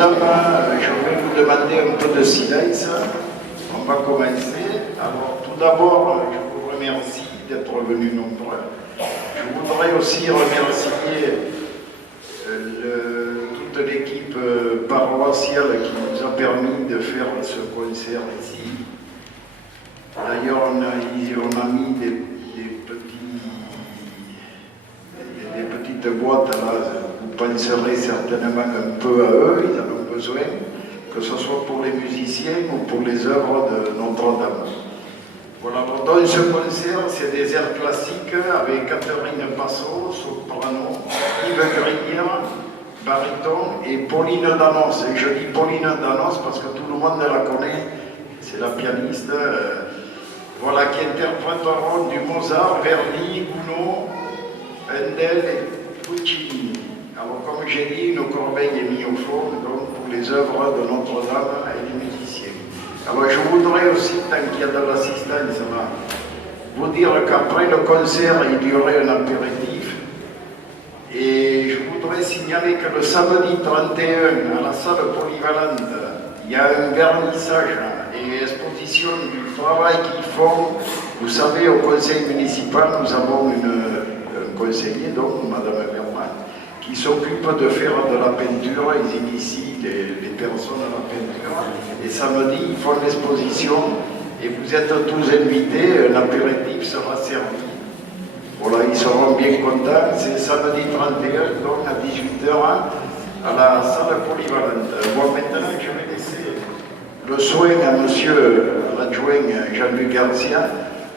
dames, je vais vous demander un peu de silence. On va commencer. Alors, tout d'abord, je vous remercie d'être venus nombreux. Je voudrais aussi remercier toute l'équipe paroissiale qui nous a permis de faire ce concert ici. D'ailleurs, on a mis des petites boîtes là. Vous penserez certainement un peu à eux, ils en ont besoin, que ce soit pour les musiciens ou pour les œuvres de Notre-Dame. Voilà, donc ce concert, c'est des airs classiques avec Catherine Passot, soprano, Yves Grignard, baryton, et Pauline Danos. Et je dis Pauline Danos parce que tout le monde la connaît, c'est la pianiste, voilà, qui interpréteront du Mozart, Verdi, Gounod, Handel et Puccini. Alors, comme j'ai dit, nos corbeilles est mis au fond, donc pour les œuvres de Notre-Dame et des musiciens. Alors, je voudrais aussi, tant qu'il y a de l'assistance, vous dire qu'après le concert, il y aurait un apéritif. Et je voudrais signaler que le samedi 31, à la salle polyvalente, il y a un vernissage et exposition du travail qu'ils font. Vous savez, au conseil municipal, nous avons un conseiller, donc Madame Berman, qui s'occupe de faire de la peinture. Ils initient les personnes à la peinture. Et samedi, ils font l'exposition. Et vous êtes tous invités. Un apéritif sera servi. Voilà, ils seront bien contents. C'est samedi 31, donc à 18h, à la salle polyvalente. Bon, maintenant, je vais laisser le soin à monsieur l'adjoint Jean-Luc Garcia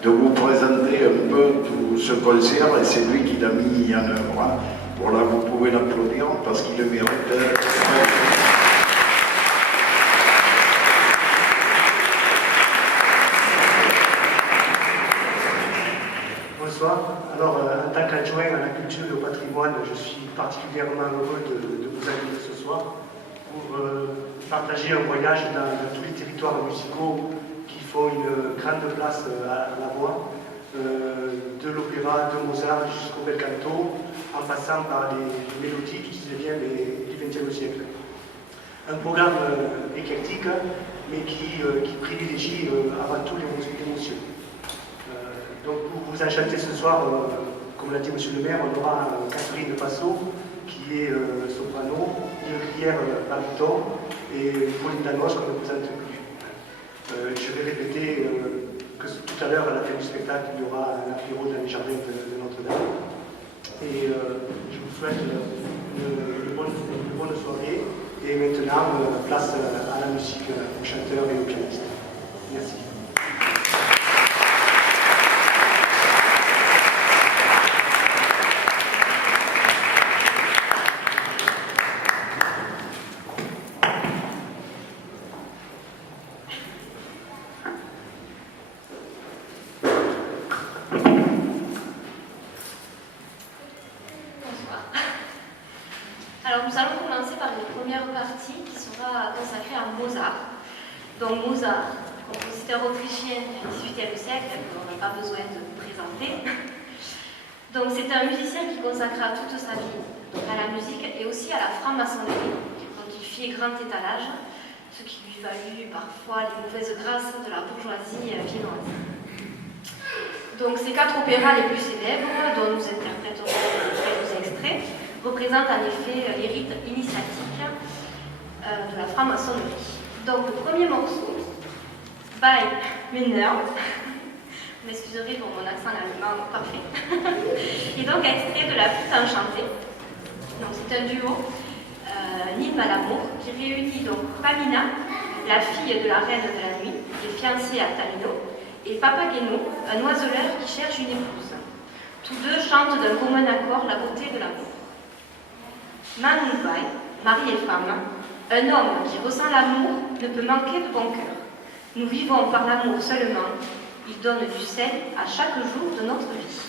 de vous présenter un peu tout ce concert, et c'est lui qui l'a mis en œuvre. Voilà, vous pouvez l'applaudir parce qu'il le mérite. Bonsoir. Alors, en tant qu'adjoint à la culture et au patrimoine, je suis particulièrement heureux de vous accueillir ce soir pour partager un voyage dans tous les territoires musicaux qui font une grande place à la voix, de l'opéra de Mozart jusqu'au bel canto, en passant par les mélodies du 19e et du 20e siècle. Un programme éclectique, mais qui privilégie avant tout l'émotion. Donc pour vous enchanter ce soir, comme l'a dit M. le maire, on aura Catherine Passot, qui est soprano, Yves Grignard, baryton, et Pauline Danos, qu'on ne présente plus. Je vais répéter que tout à l'heure, à la fin du spectacle, il y aura un apéro dans les jardins de Notre-Dame. Et je vous souhaite une bonne soirée. Et maintenant, place à la musique, aux chanteurs et aux pianistes. Merci. Alors nous allons commencer par une première partie qui sera consacrée à Mozart. Donc Mozart, compositeur autrichien du XVIIIe siècle, qu'on n'a pas besoin de présenter. Donc c'est un musicien qui consacra toute sa vie donc à la musique et aussi à la franc-maçonnerie. Donc il fit grand étalage, ce qui lui valut parfois les mauvaises grâces de la bourgeoisie viennoise. Donc ces 4 opéras les plus célèbres, dont nous interpréterons quelques extraits, représentent en effet les rites initiatiques de la franc-maçonnerie. Donc le premier morceau, Bei Männer, vous m'excuserez pour mon accent allemand parfait, est donc extrait de la flûte enchantée. Donc c'est un duo, Nîmes à l'amour, qui réunit donc Pamina, la fille de la reine de la nuit, et fiancée à Tamino, et Papageno, un oiseleur qui cherche une épouse. Tous deux chantent d'un commun accord la beauté de l'amour. Man und Weib, mari et femme, un homme qui ressent l'amour ne peut manquer de bon cœur. Nous vivons par l'amour seulement, il donne du sel à chaque jour de notre vie.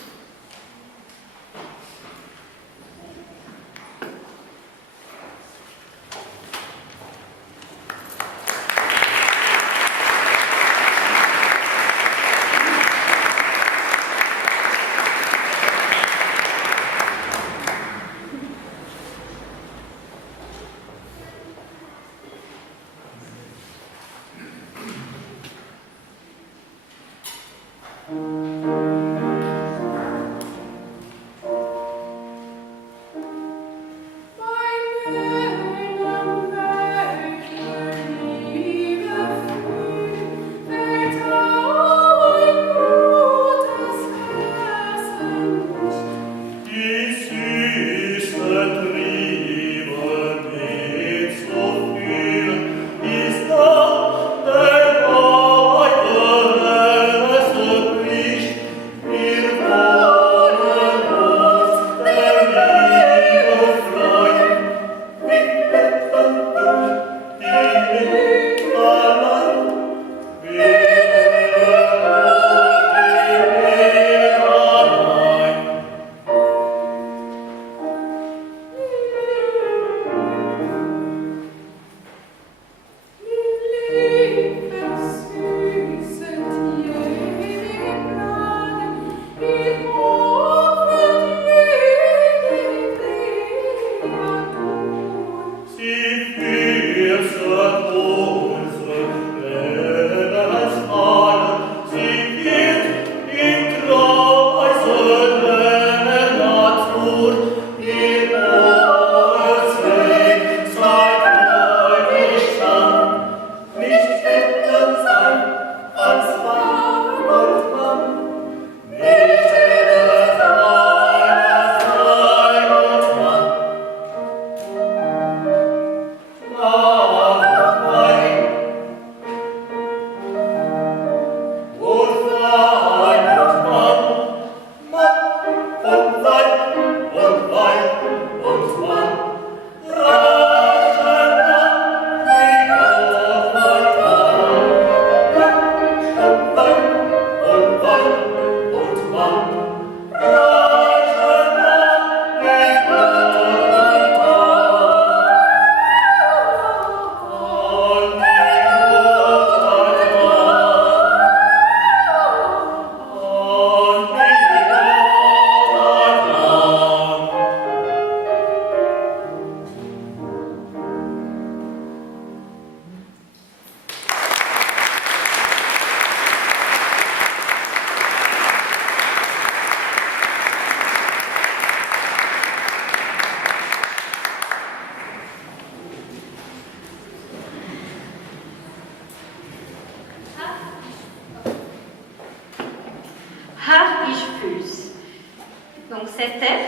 Cet air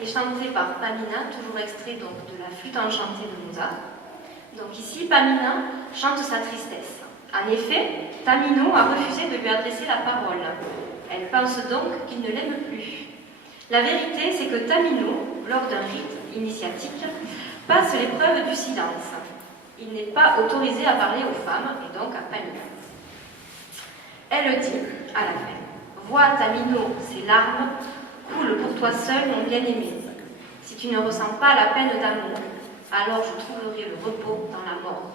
est chanté par Pamina, toujours extrait donc de la flûte enchantée de Mozart. Donc ici, Pamina chante sa tristesse. En effet, Tamino a refusé de lui adresser la parole. Elle pense donc qu'il ne l'aime plus. La vérité, c'est que Tamino, lors d'un rite initiatique, passe l'épreuve du silence. Il n'est pas autorisé à parler aux femmes, et donc à Pamina. Elle dit, à la fin, « Vois, Tamino, ces larmes coulent pour toi seul, mon bien-aimé. Si tu ne ressens pas la peine d'amour, alors je trouverai le repos dans la mort. »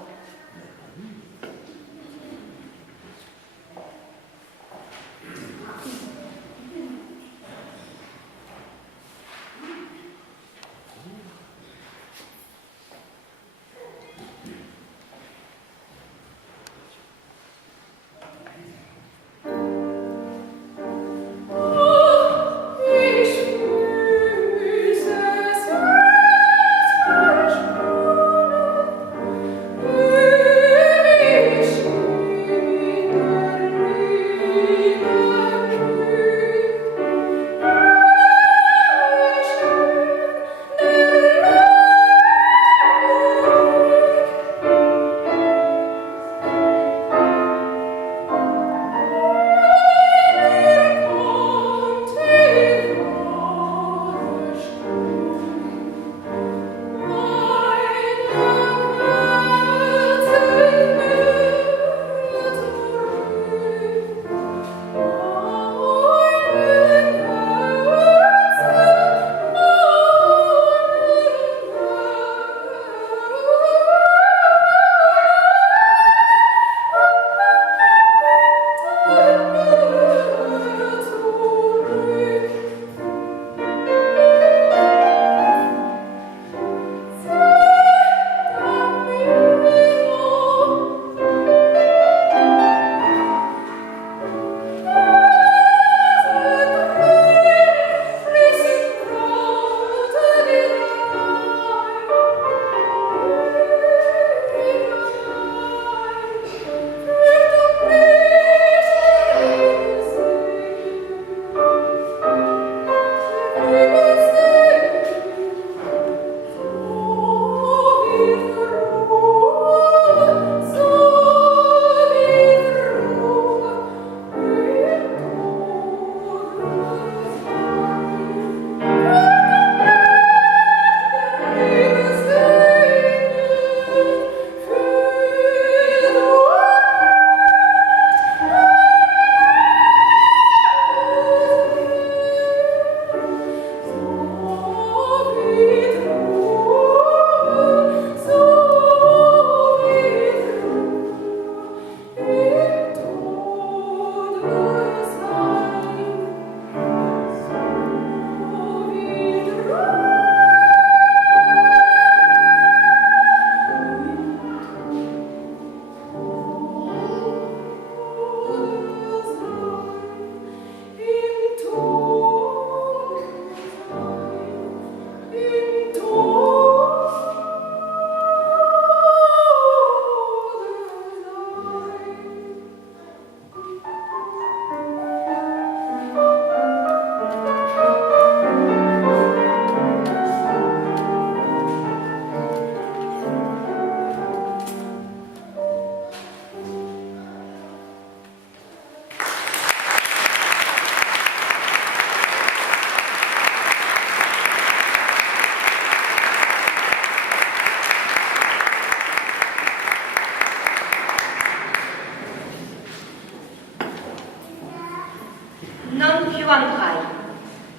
Non più andrai,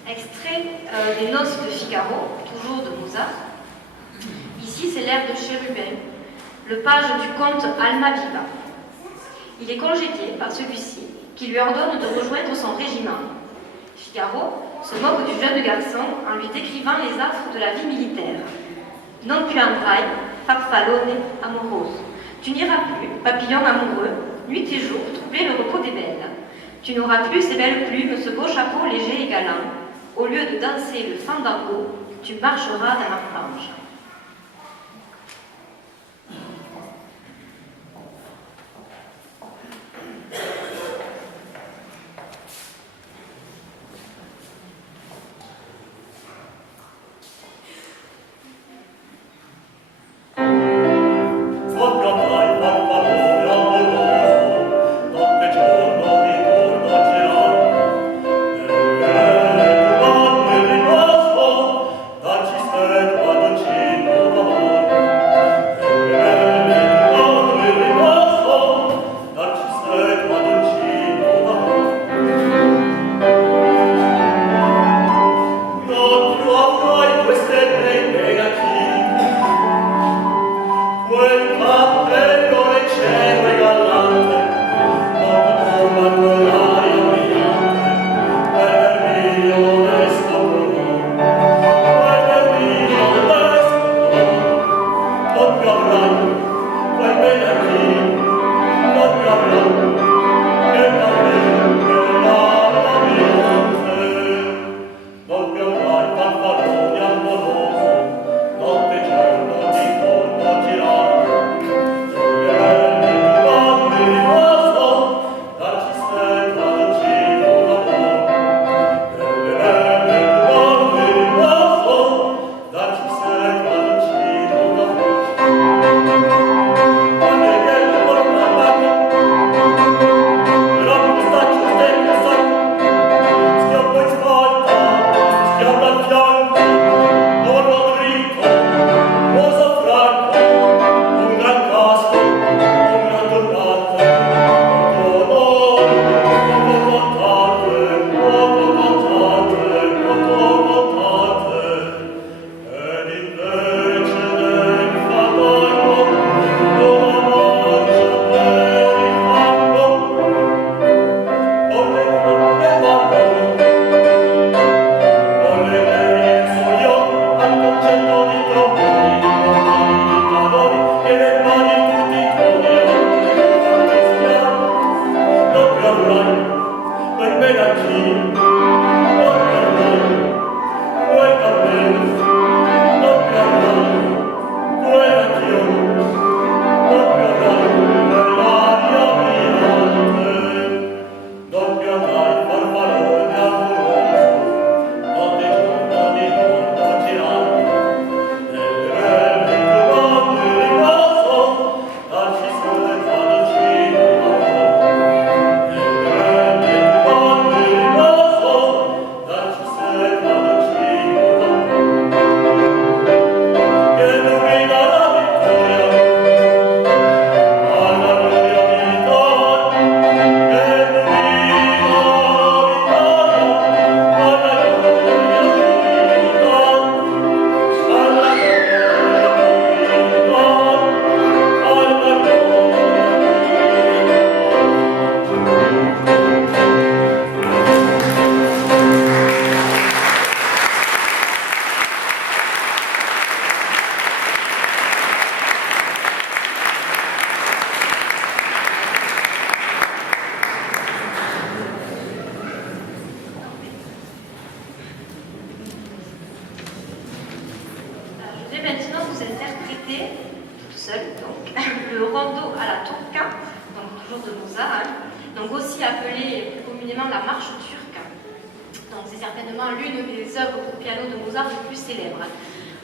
extrait des Noces de Figaro, toujours de Mozart. Ici, c'est l'air de Chérubin, le page du comte Almaviva. Il est congédié par celui-ci, qui lui ordonne de rejoindre son régiment. Figaro se moque du jeune garçon en lui décrivant les affres de la vie militaire. Non più andrai, farfallone amoroso. Tu n'iras plus, papillon amoureux, nuit et jour, troubler le repos des belles. Tu n'auras plus ces belles plumes, ce beau chapeau léger et galant. Au lieu de danser le fandango, tu marcheras dans ma frange. vais maintenant vous interpréter, toute seule, donc, le rondo à la turca, donc toujours de Mozart, hein, donc aussi appelé plus communément la marche turque. Donc c'est certainement l'une des œuvres pour piano de Mozart les plus célèbres.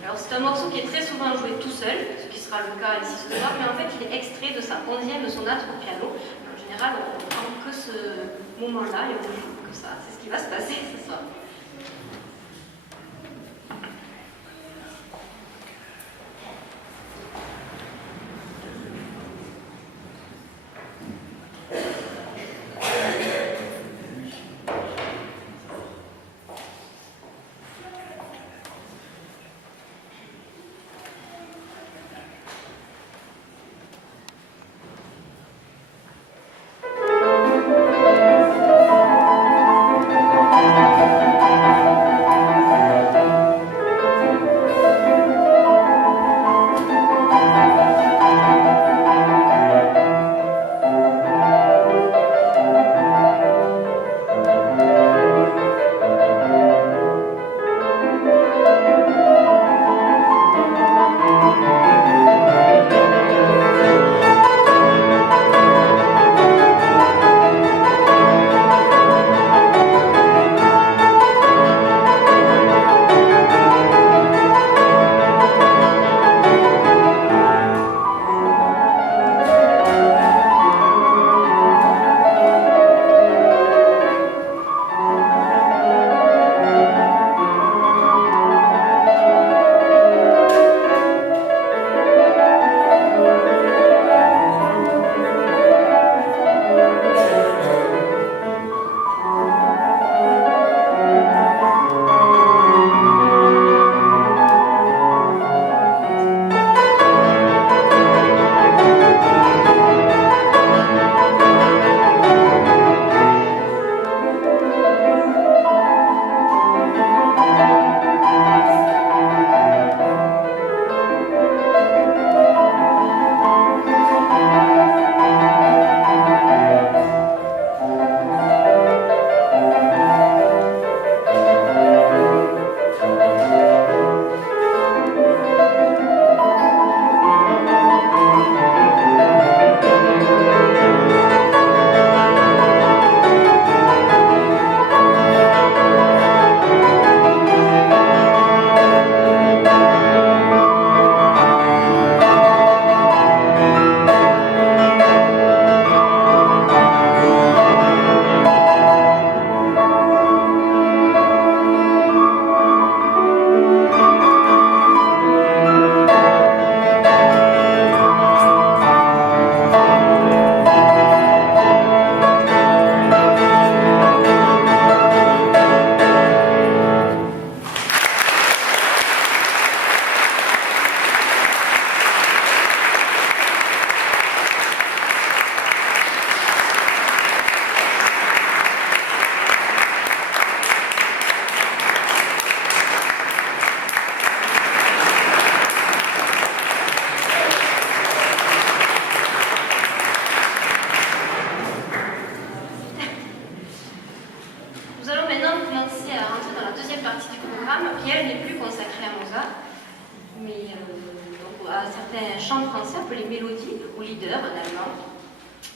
Alors c'est un morceau qui est très souvent joué tout seul, ce qui sera le cas ici ce soir, mais en fait il est extrait de sa 11e sonate pour piano. En général, on ne prend que ce moment-là et on joue que ça. C'est ce qui va se passer ce soir.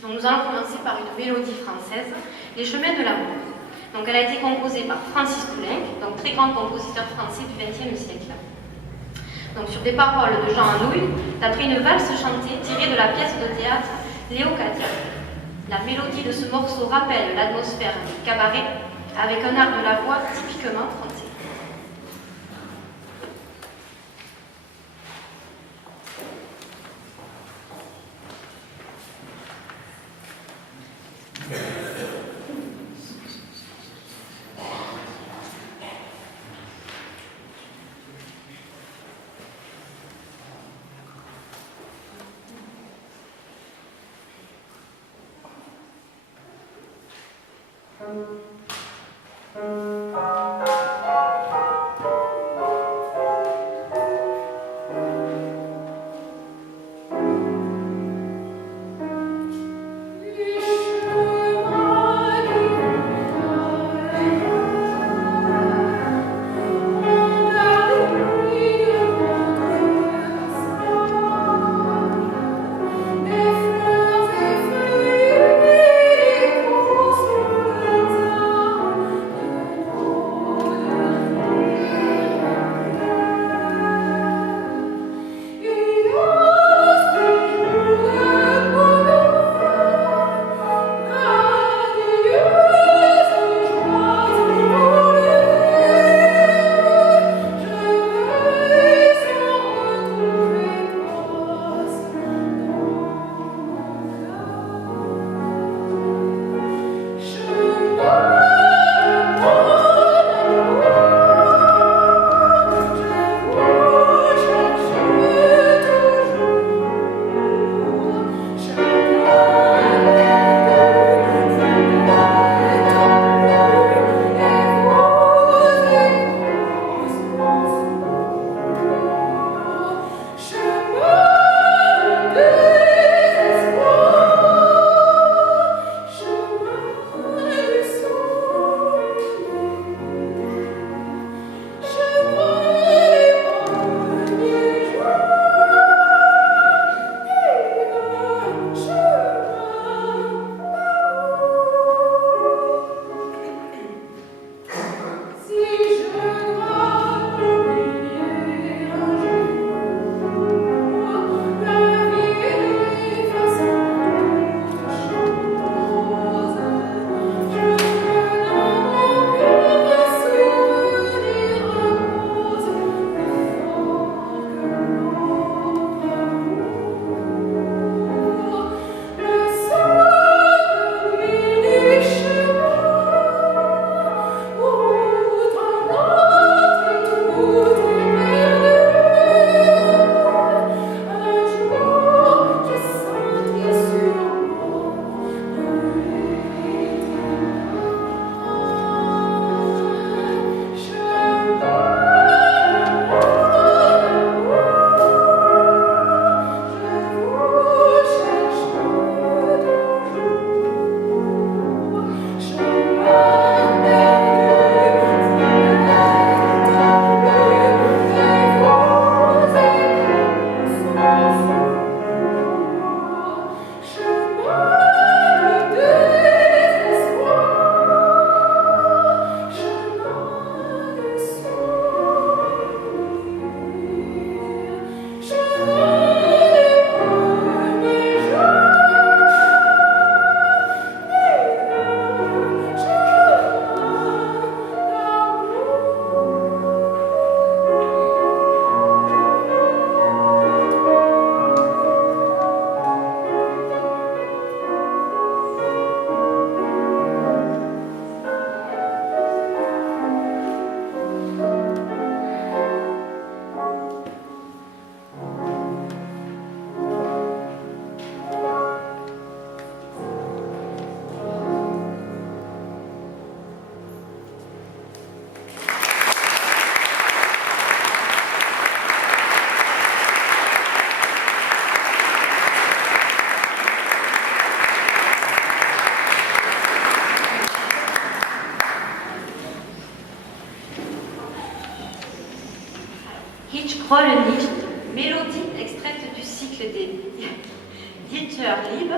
Donc nous allons commencer par une mélodie française, Les Chemins de l'amour. Donc elle a été composée par Francis Poulenc, donc très grand compositeur français du XXe siècle. Donc sur des paroles de Jean Anouilh, d'après une valse chantée tirée de la pièce de théâtre Léocadia. La mélodie de ce morceau rappelle l'atmosphère du cabaret avec un art de la voix typiquement français. Ich grolle nicht, mélodie extraite du cycle des Liederliebe,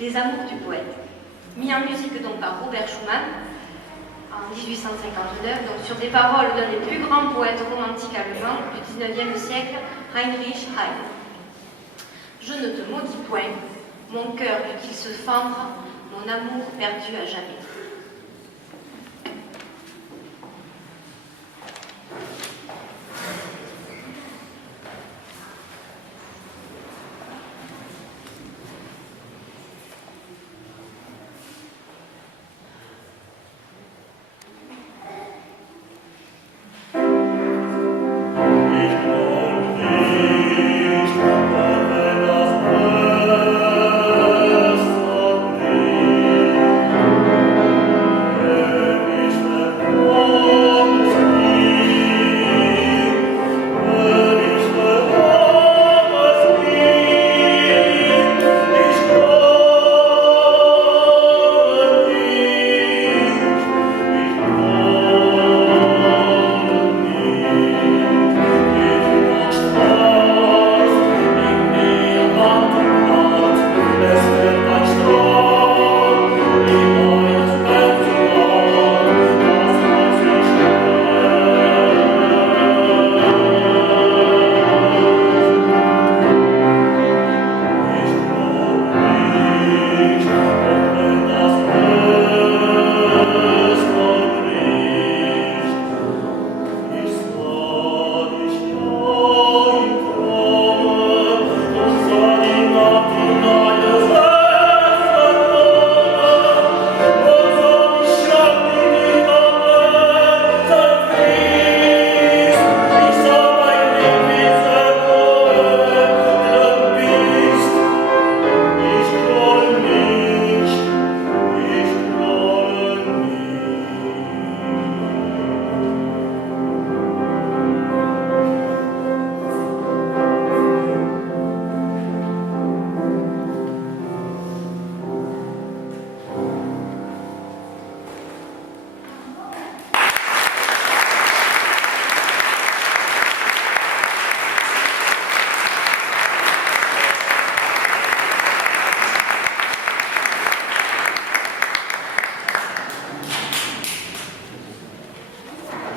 les amours du poète, mis en musique donc par Robert Schumann en 1859, donc sur des paroles d'un des plus grands poètes romantiques allemands du 19e siècle, Heinrich Heine. Je ne te maudis point, mon cœur dut-il se fendre, mon amour perdu à jamais.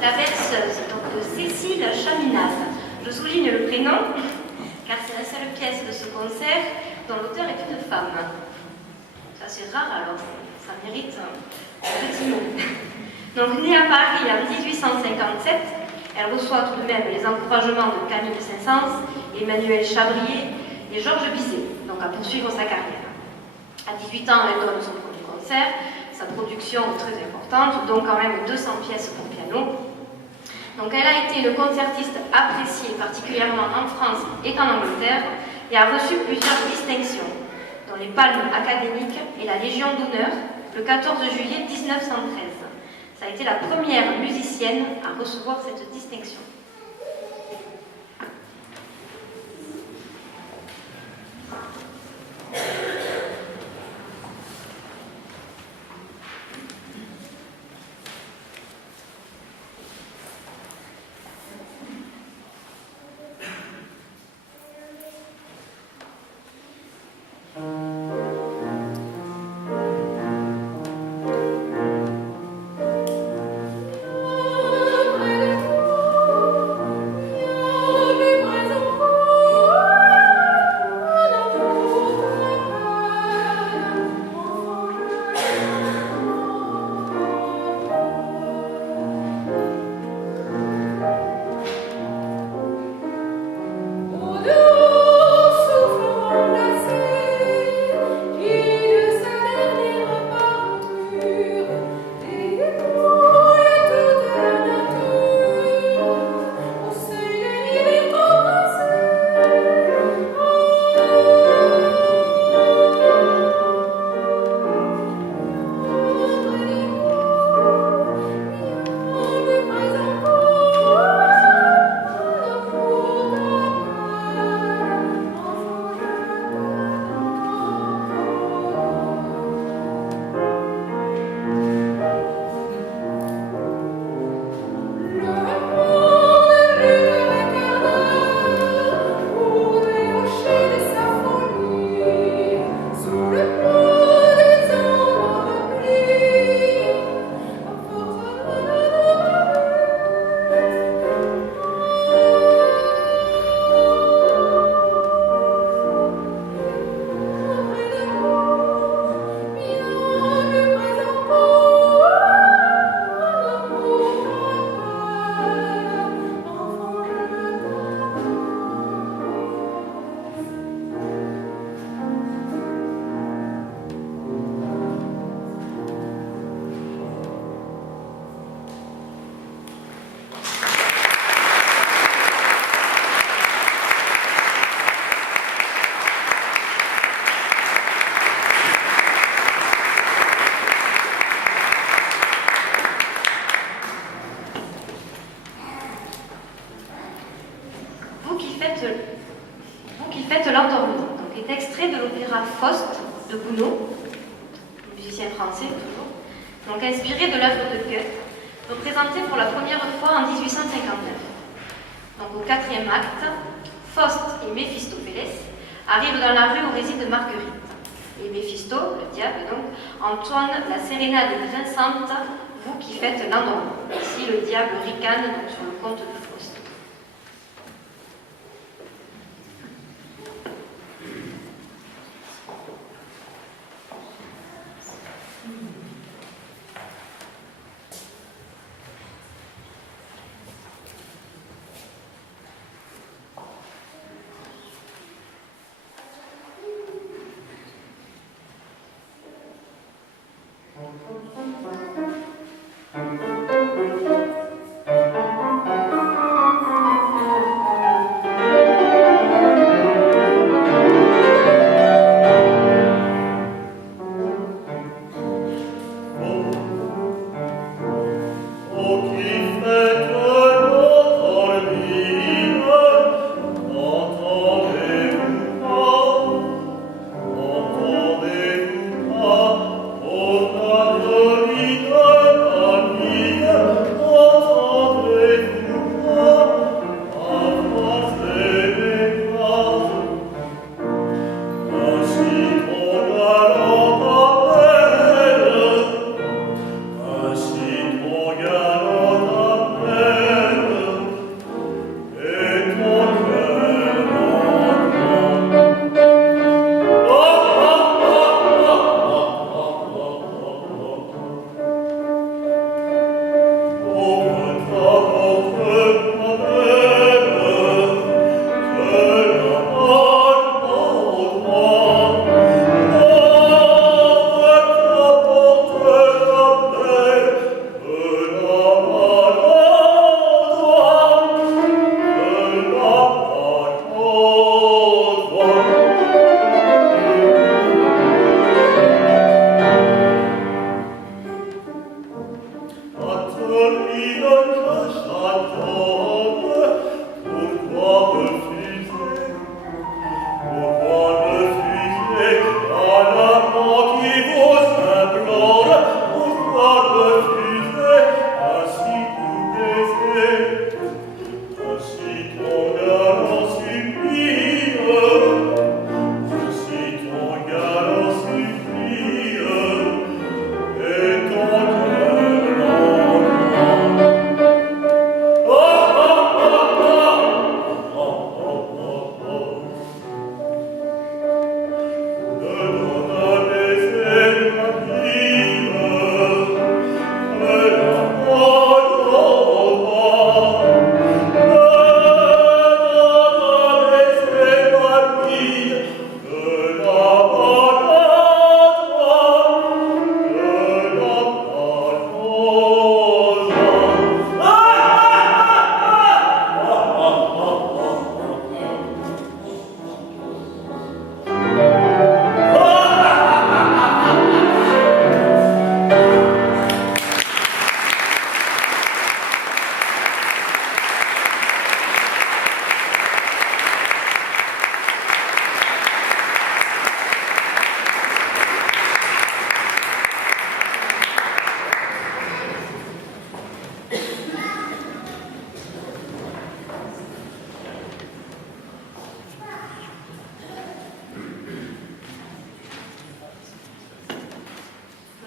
La berceuse, donc de Cécile Chaminade. Je souligne le prénom, car c'est la seule pièce de ce concert dont l'auteur est une femme. Ça c'est rare alors, ça mérite un petit mot. Donc née à Paris en 1857, elle reçoit tout de même les encouragements de Camille Saint-Saëns, Emmanuel Chabrier et Georges Bizet, donc à poursuivre sa carrière. À 18 ans, elle donne son premier concert, sa production est très importante, donc quand même 200 pièces pour piano. Donc elle a été une concertiste appréciée particulièrement en France et en Angleterre et a reçu plusieurs distinctions, dont les Palmes académiques et la Légion d'honneur le 14 juillet 1913. Ça a été la première musicienne à recevoir cette distinction. qui faites l'endormie, donc est extrait de l'opéra Faust de Gounod, musicien français toujours, donc inspiré de l'œuvre de Goethe, représenté pour la première fois en 1859. Donc au 4e acte, Faust et Méphistophélès arrivent dans la rue où réside Marguerite. Et Méphisto, le diable donc, entonne la sérénade grinçante, vous qui faites l'endormie. Ici, le diable ricane donc, sur le conte de Faust.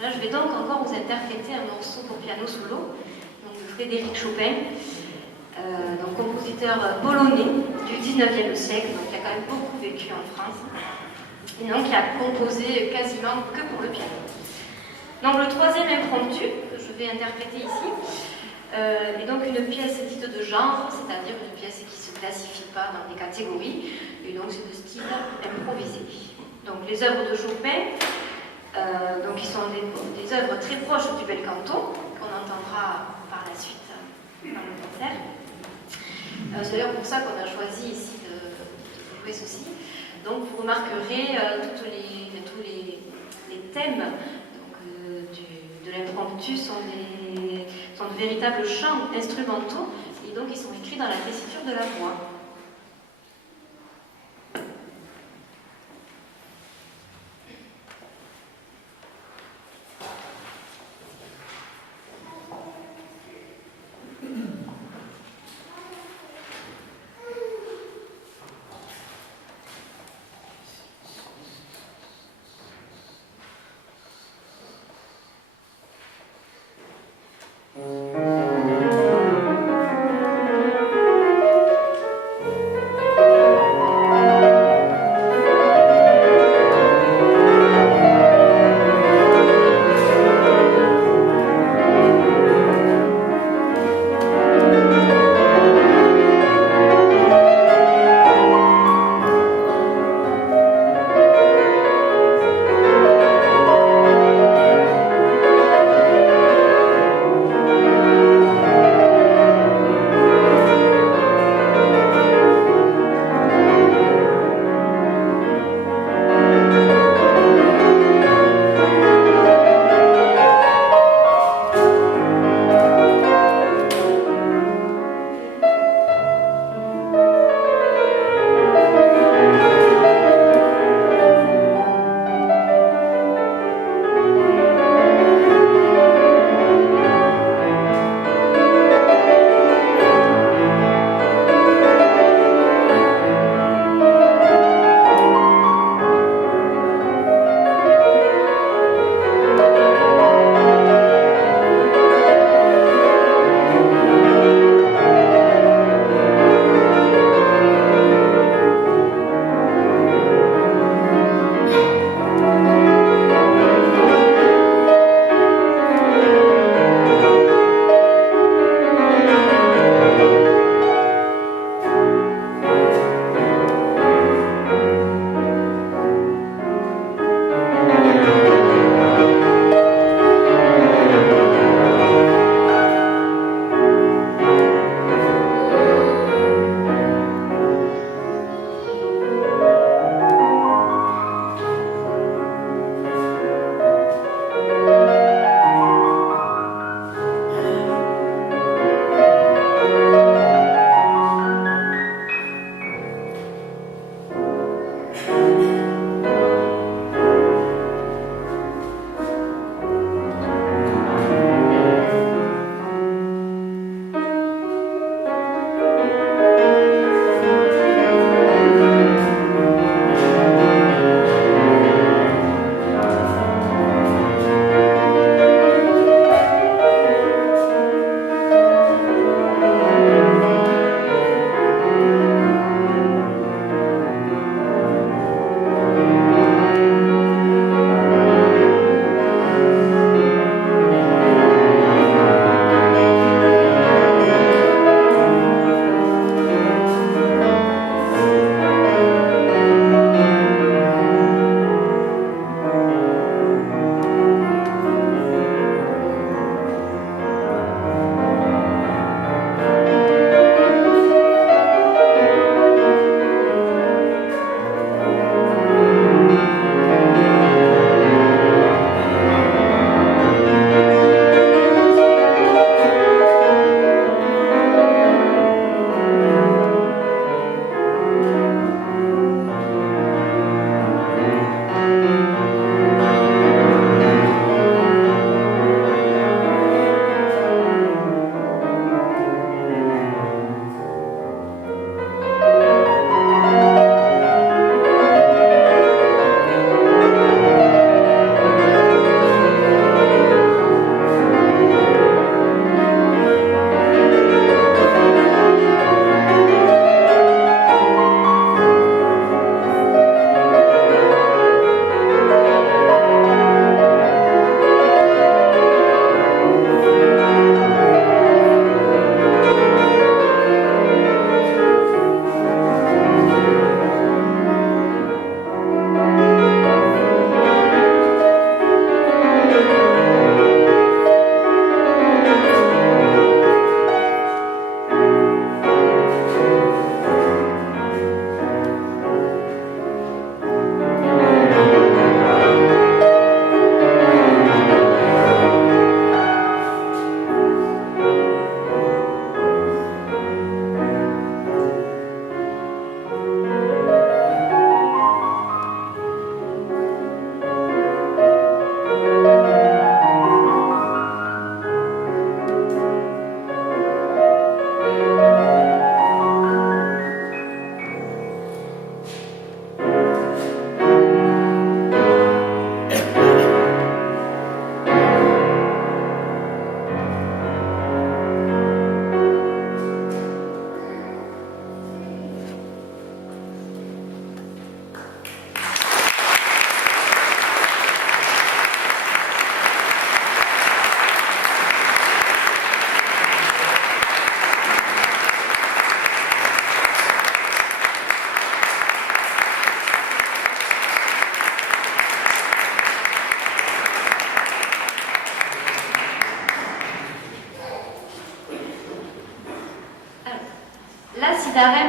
Là, je vais donc encore vous interpréter un morceau pour piano solo, donc de Frédéric Chopin, donc compositeur polonais du 19e siècle, donc qui a quand même beaucoup vécu en France, et donc qui a composé quasiment que pour le piano. Donc le troisième impromptu que je vais interpréter ici est donc une pièce dite de genre, c'est-à-dire une pièce qui ne se classifie pas dans des catégories, et donc c'est de style improvisé. Donc les œuvres de Chopin, donc qui sont des œuvres très proches du bel canto, qu'on entendra par la suite dans le concert. C'est d'ailleurs pour ça qu'on a choisi ici de jouer ceci. Donc vous remarquerez tous les thèmes donc, de l'impromptu sont de véritables chants instrumentaux et donc ils sont écrits dans la tessiture de la voix.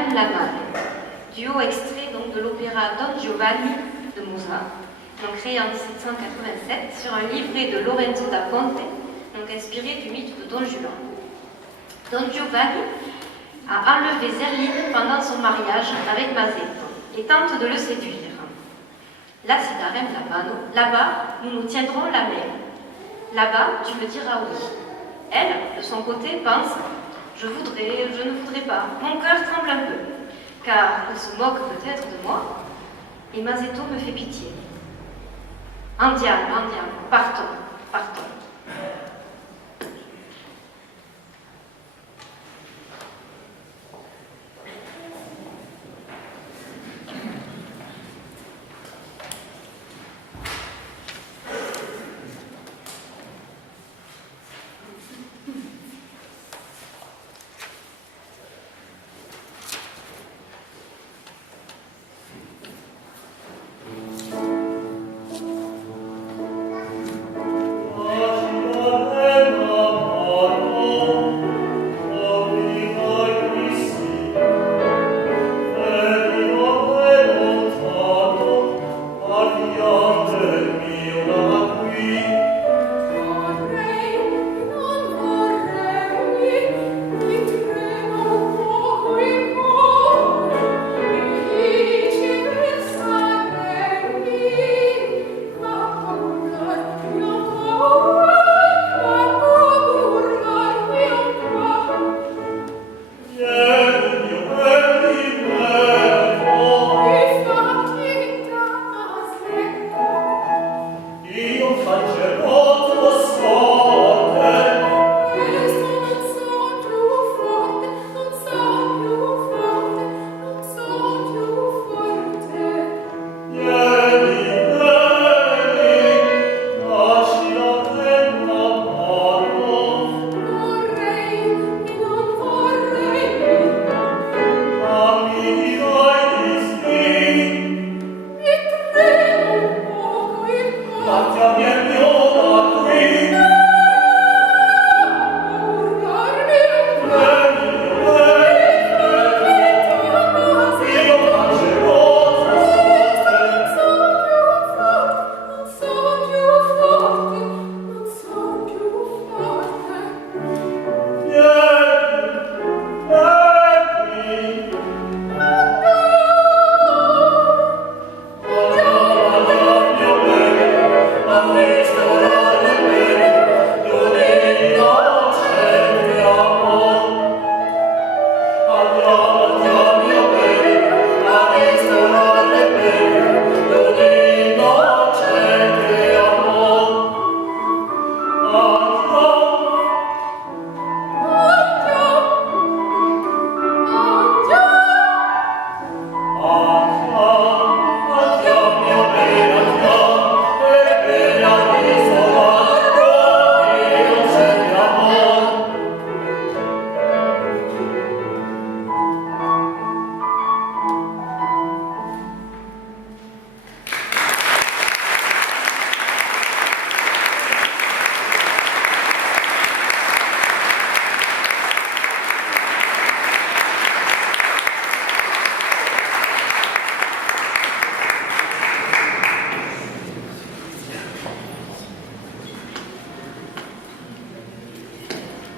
Carême la Mano, duo extrait donc de l'opéra Don Giovanni de Mozart, donc créé en 1787 sur un livret de Lorenzo da Ponte, donc inspiré du mythe de Don Juan. Don Giovanni a enlevé Zerline pendant son mariage avec Masetto et tente de le séduire. Là, c'est Carême la Mano. Là-bas, nous nous tiendrons la main. Là-bas, tu me diras oui. Elle, de son côté, pense je ne voudrais pas. Mon cœur tremble un peu, car il se moque peut-être de moi, et Masetto me fait pitié. Andiamo, partons, partons.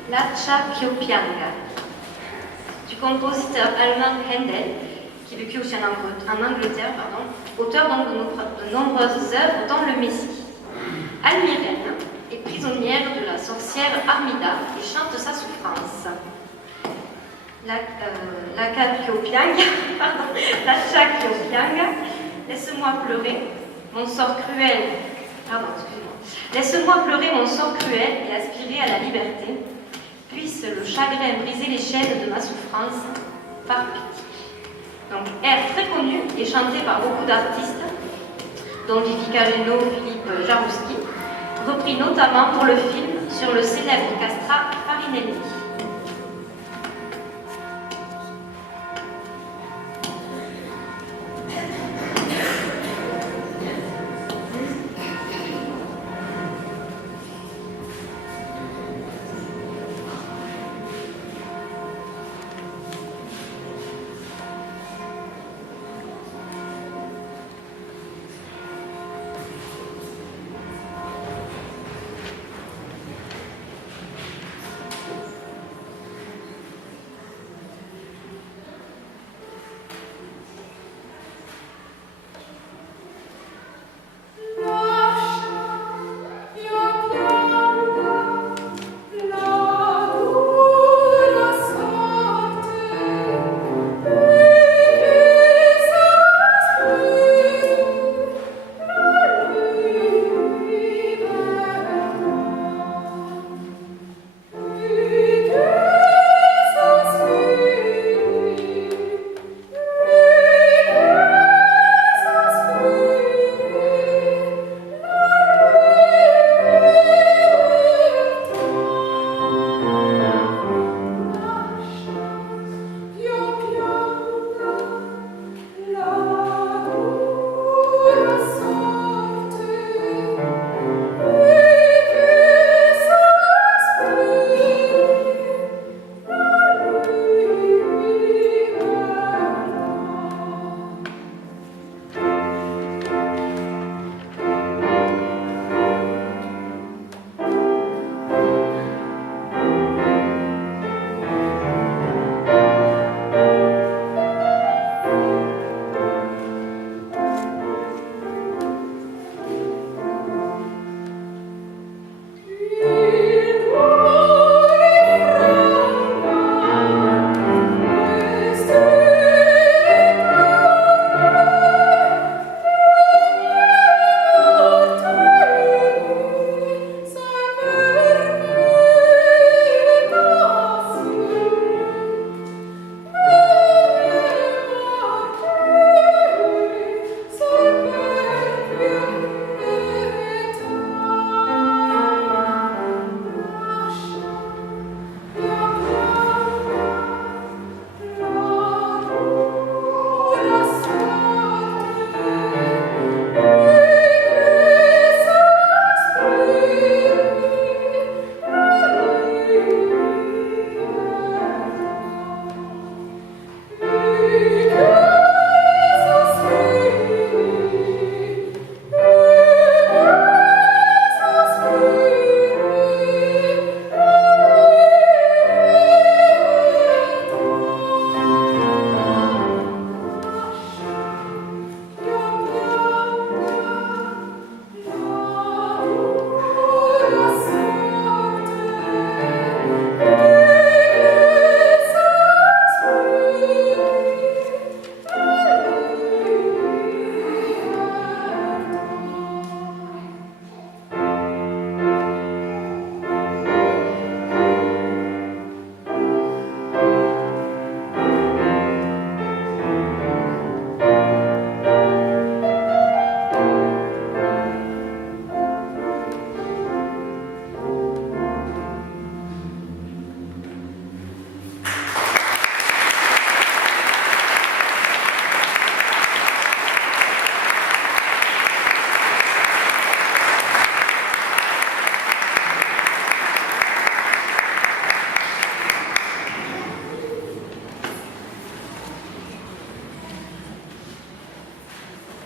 Lacia ch'io pianga, du compositeur allemand Handel, qui vécut aussi en Angleterre, auteur donc de nombreuses œuvres, dont le Messie. Almirène est prisonnière de la sorcière Armida et chante sa souffrance. Lacia ch'io pianga, laisse-moi pleurer mon sort cruel. Laisse-moi pleurer mon sort cruel et aspirer à la liberté. Puisse le chagrin briser les chaînes de ma souffrance, par pitié. Donc, air très connu et chanté par beaucoup d'artistes, dont Vivica Geno, Philippe Jarouski, repris notamment pour le film sur le célèbre castrat Farinelli.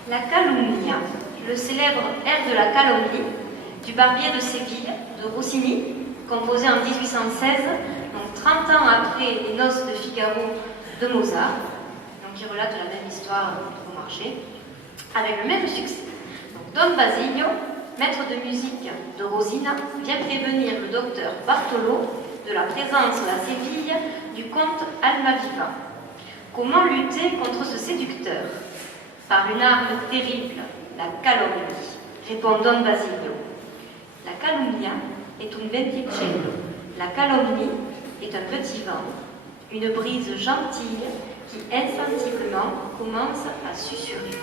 La calomnia, le célèbre air de la calomnie du barbier de Séville, de Rossini, composé en 1816, donc 30 ans après les noces de Figaro de Mozart, donc qui relate la même histoire au marché, avec le même succès. Donc, Don Basilio, maître de musique de Rosina, vient prévenir le docteur Bartolo de la présence à Séville du comte Almaviva. Comment lutter contre ce séducteur? Par une arme terrible, la calomnie, répond Don Basilio. La calumnia est un venticello. La calomnie est un petit vent, une brise gentille qui insensiblement commence à susurrer.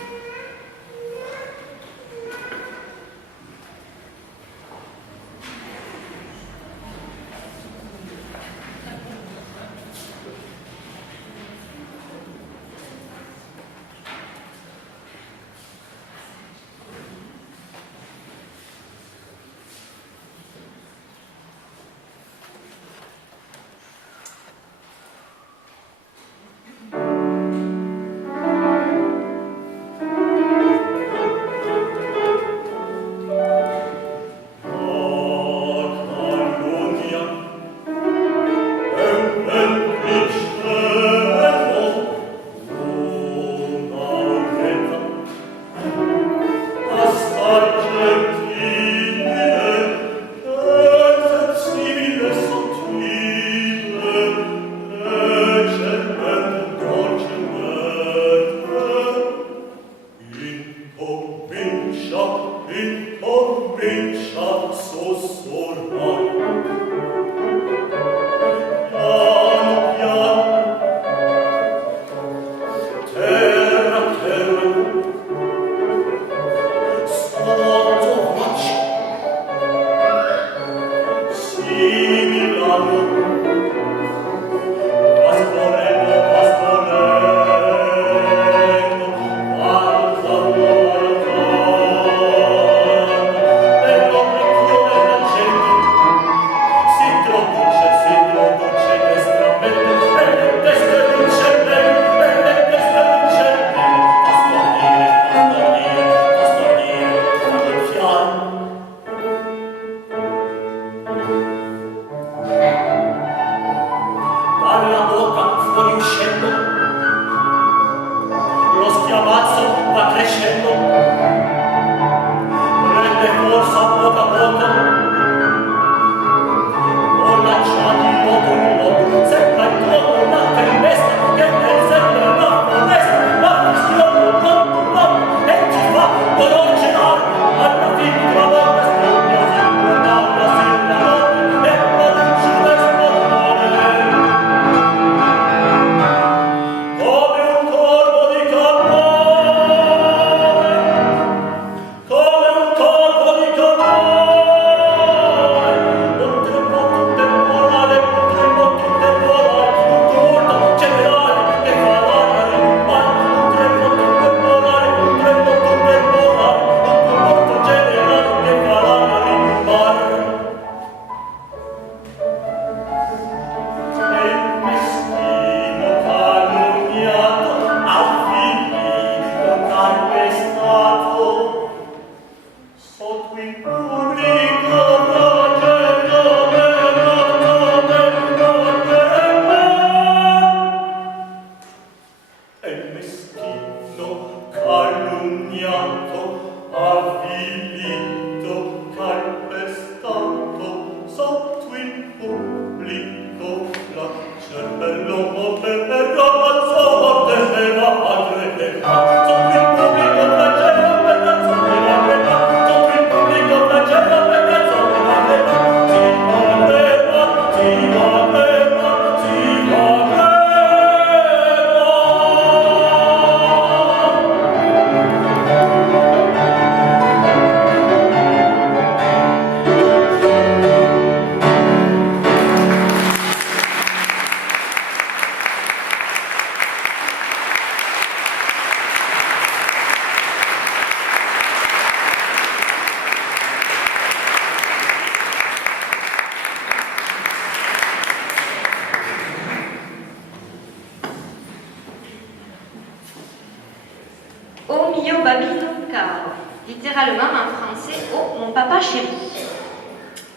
O mio babino caro, littéralement en français, Oh mon papa chéri,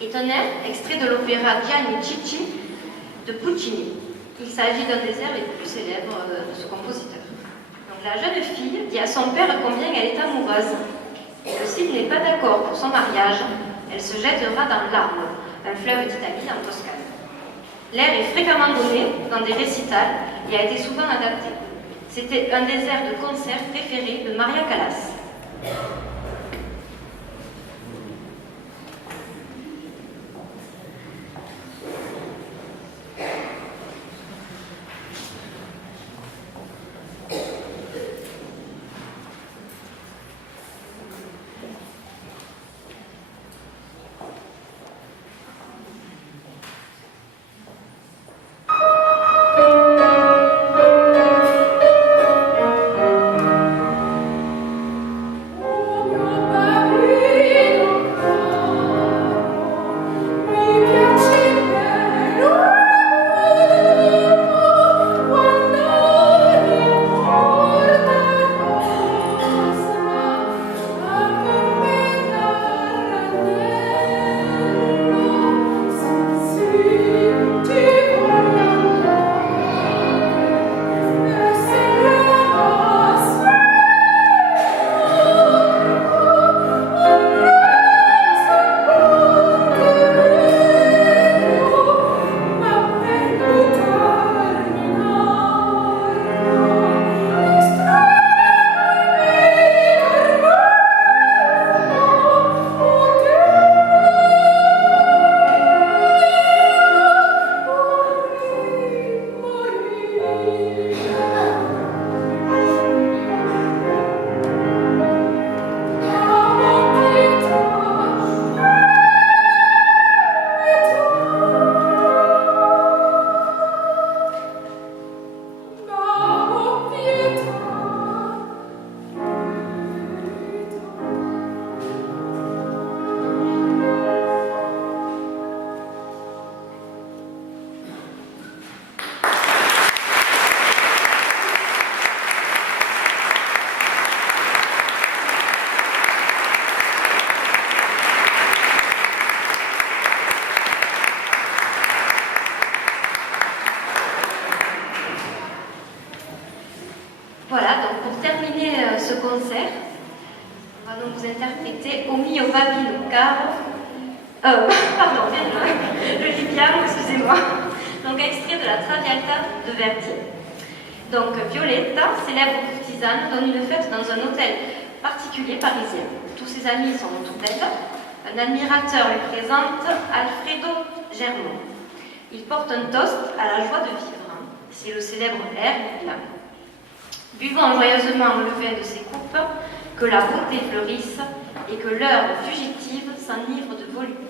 est un air extrait de l'opéra Gianni Cicci de Puccini. Il s'agit d'un des airs les plus célèbres de ce compositeur. Donc, la jeune fille dit à son père combien elle est amoureuse et que s'il n'est pas d'accord pour son mariage, elle se jettera dans l'Arno, un fleuve d'Italie en Toscane. L'air est fréquemment donné dans des récitals et a été souvent adapté. C'était un des airs de concert préférés de Maria Callas. Voilà, donc pour terminer ce concert, on va donc vous interpréter O mio babino caro, pardon, je lis bien, excusez-moi, donc extrait de la Traviata de Verdi. Donc Violetta, célèbre courtisane, donne une fête dans un hôtel particulier parisien. Tous ses amis sont autour d'elle. Un admirateur lui présente Alfredo Germont. Il porte un toast à la joie de vivre. C'est le célèbre air du bien. Buvons joyeusement le vin de ces coupes, que la beauté fleurisse et que l'heure fugitive s'enivre de volupté.